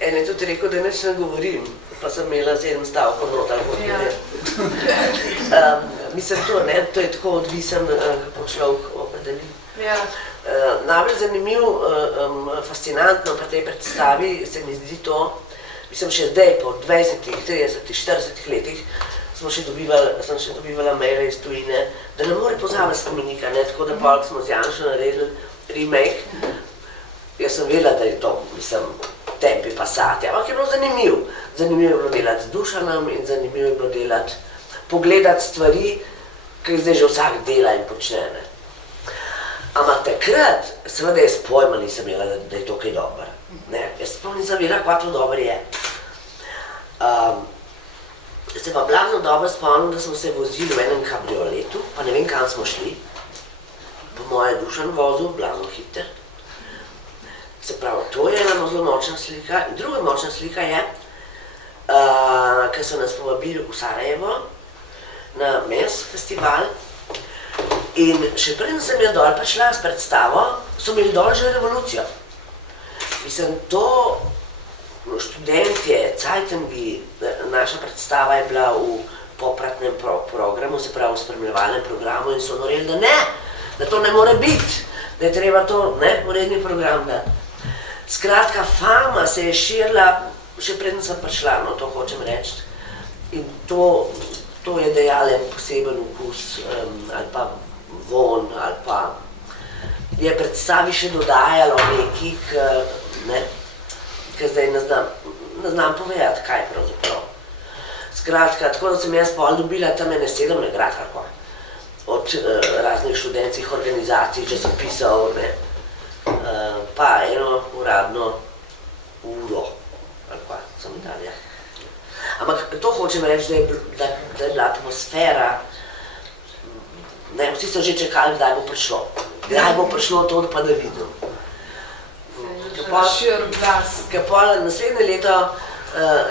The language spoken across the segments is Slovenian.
En je tudi rekel, da nič ne govorim, pa sem imela 7 stavkov not ali kot ne. Mislim to, ne, to je tako odvisen, kako človek opredeli. Najbolj zanimiv, fascinantno pri tej predstavi se mi zdi to, mislim še zdaj po 20, 30, 40 letih sem še dobivala maile iz tujine, da ne more pozabiti spomenika, ne, tako da polk smo z Janšo naredili remake. Jaz sem vedela, da je to, mislim, tempi pasati, ampak je bilo zanimiv. Zanimivo je bilo delati z Dušanom in zanimivo je bilo delati, pogledati stvari, ki zdaj že vsak dela in počne, ne. Ampak takrat, seveda jaz pojma nisem imela, da je to kaj dobro. Jaz sploh nisem vedela, kaj to dobro je. Se pa blazno dobro spomnim, da smo se vozili v enem kabrioletu, pa ne vem, kam smo šli. Po moje Dušan vozil, blazno hiter. Se pravi, to je ena zelo močna slika. In druga močna slika je, ker so nas povabili v Sarajevo na MES festival. In še preden sem jaz dol prišla s predstavo, so imeli dol že revolucijo. Mislim, to študentje, cajtengi, naša predstava je bila v popratnem programu, se pravi v spremljevalnem programu in so noreli, da ne, da to ne more biti, da je treba to, ne, uredni program dati. Skratka, fama se je širila, še preden sem prišla, no, to hočem reči. In to je dejalo en poseben okus, ali pa von, ali pa je predstavi še dodajalo nekih, ne, ker zdaj ne znam povedati, kaj pravzaprav. Skratka, tako da sem jaz pol dobila tam ene 7 nagrad, od raznih študentskih organizacij, časopisov, ne, pa eno uradno uro, ali pa sem dali, ja. Ampak to hočem reči, da je bila atmosfera, ne, vsi so že čakali, kdaj bo prišlo. Kdaj bo prišlo to, pa da vidim. Ker pol naslednje leto,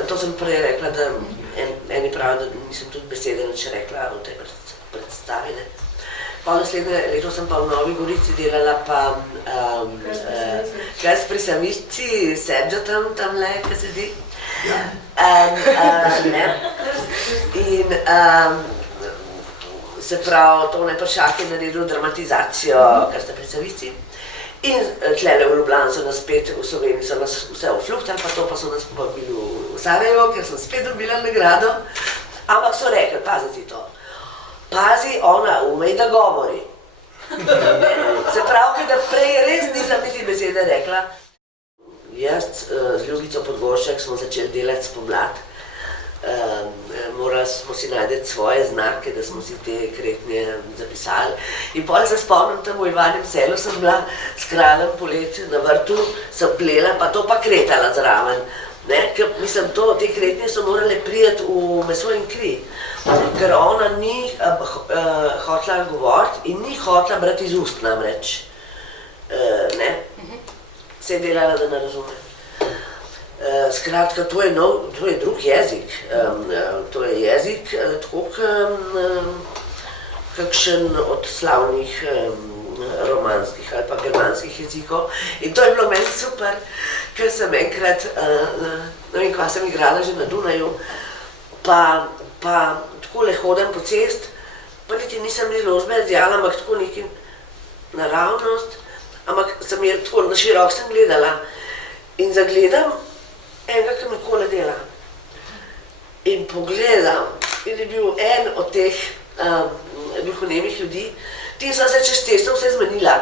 to sem prej rekla, da eni pravi, da nisem tudi besede nič rekla v tej predstavi, ne. Pol naslednje leto sem pa v Novi Gorici delala pa Krst pri Samišči, Sergio tamle, ki sedi. In se pravi, Tone Pršak je naredil dramatizacijo Krsta pri Savici. In tlele v Ljubljani so nas spet, v Sloveniji so nas vse ofluhtali, pa to pa so nas povabili v Sarajevo, ker sem spet dobila nagrado. Ampak so rekli, pazi ti to, pazi, ona umej da govori. Se pravi, da prej res nisem niti besede rekla. Jaz z Ljubico Podgoršek smo začeli delati spomlad. Morali smo si najti svoje znake, da smo si te kretnje zapisali. In potem se spomnim, tam v Ivanem selu sem bila s kraljem poleti na vrtu, sem plela, pa to pa kretala zraven. Ker mislim, te kretnje so morale prijeti v meso in kri. Ker ona ni hotela govoriti in ni hotela brati iz ust namreč. Se je delala, da ne razume. Skratka, to je drug jezik. To je jezik, tako kakšen od slavnih romanskih ali pa germanskih jezikov. In to je bilo meni super, ker sem enkrat, ne vem, kva sem igrala že na Dunaju, pa takole hodem po cest, pa niti nisem izložbe vzjala, ampak tako neki naravnost, ampak sem je tako na širok sem gledala in zagledam enega, ki mi kole dela. In pogledam, in je bil en od teh gluhonemih ljudi, ti sem se čez cesto vse zmenila.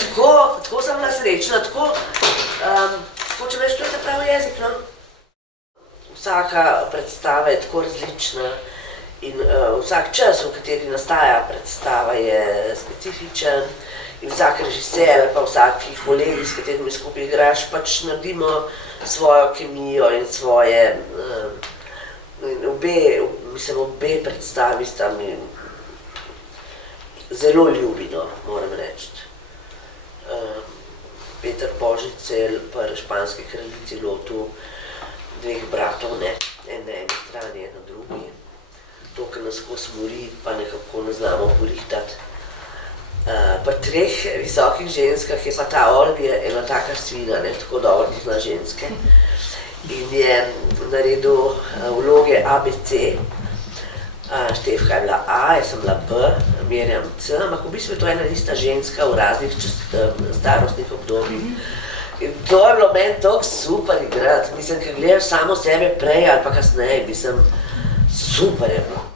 Tako sem bila srečna, tako, hočem reči, to je ta pravi jezik, no. Vsaka predstava je tako različna in vsak čas, v kateri nastaja predstava, je specifičen. In vsak režiser, pa vsaki kolegi, s katerimi skupaj igraš, pač naredimo svojo kemijo in svoje, obe predstavi sta mi zelo ljubi, no, moram reči. Peter Božič se je pri Španski kraljici lotil 2 bratov, ne, en na eni strani, en na drugi. To, kar nas ko smori, pa nekako ne znamo porihtati. Pri 3 visokih ženskah je pa ta Olga ena taka svina, ne, tako dobro pozna ženske. in je naredil vloge ABC. Štefka je bila A, jaz sem bila B, Mirjam C, ampak v bistvu je to ena ista ženska v raznih starostnih obdobjih. In to je bilo meni tako super igrati, mislim, ker gledaš samo sebe prej ali pa kasneje, mislim, super je bilo.